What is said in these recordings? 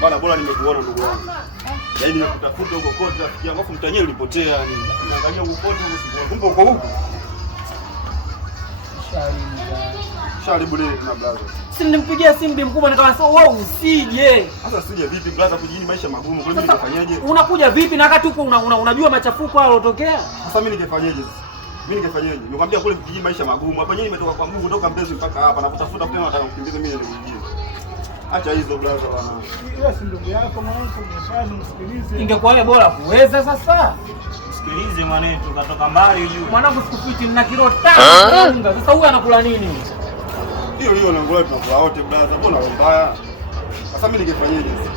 Bana bora nimekuona ndugu yangu. Yaani nimekutafuta huko kote rafiki yangu. Afu mtanyeli ulipotea yani. Naangalia huko kote huko uko huko. Sharibu leo tuna brother. Si nimpigia simu bi mkubwa nikamwambia wewe usije. Sasa usije vipi brother kujini maisha magumu kwa nini nikafanyaje? Unakuja vipi na wakati huko unajua machafuko yalotokea? Sasa mimi ningefanyaje sasa? Mimi ningefanyaje? Nimekwambia kule vijijini maisha magumu. Hapa nyinyi nimetoka kwa Mungu kutoka Mbezi mpaka hapa na kutafuta tena nataka kukimbiza mimi nirudie. Acha hizo brother bwana. Hiyo si ndugu yako mwanangu, mfanye msikilize. Ingekuwa ile bora kuweza sasa. Msikilize mwanetu katoka mbali ujue. Mwanangu sikufiti na kilo 5 unga. Sasa huyu anakula nini? Hiyo na ngolo tunakula wote brother. Mbona wewe mbaya? Sasa mimi ningefanyaje sasa?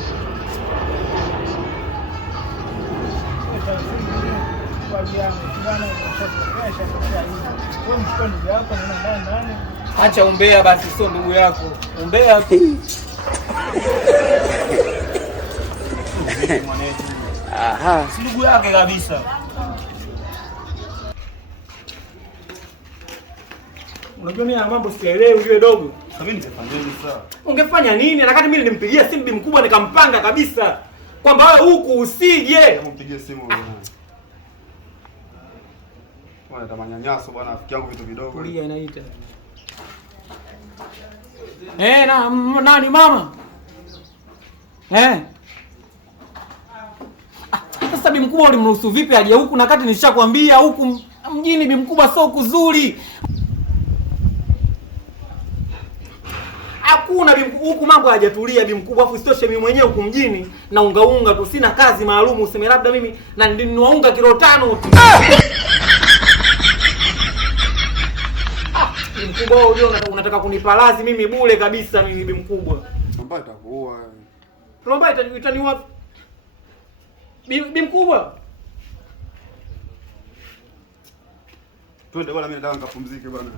Acha umbea basi, sio ndugu yako. Umbea tu. Aha. Si ndugu yake kabisa. Unajua mimi mambo sielewi yule dogo. Sasa mimi ningefanyaje sasa? Ungefanya nini? Na kati mimi nilimpigia simu bi mkubwa nikampanga kabisa kwamba wewe huku usije. Mpigie simu bwana. Bwana tamanyanyaso bwana rafiki yangu vitu vidogo. Kulia inaita. Nani mama? Sasa bi mkubwa ulimruhusu vipi aje huku na kati nishakwambia huku mjini bi mkubwa sio kuzuri. Hakuna huku mambo hayajatulia bi mkubwa, afu isitoshe mimi mwenyewe huku mjini na unga tu, sina kazi maalum useme labda mimi na niwaunga kilo 5 tu. Bi mkubwa wewe unataka kunipalazi mimi bure kabisa mimi bi mkubwa. Mbona itakuwa? Romba itaniua. Bi mkubwa. Twende bwana mimi nataka nikapumzike bwana.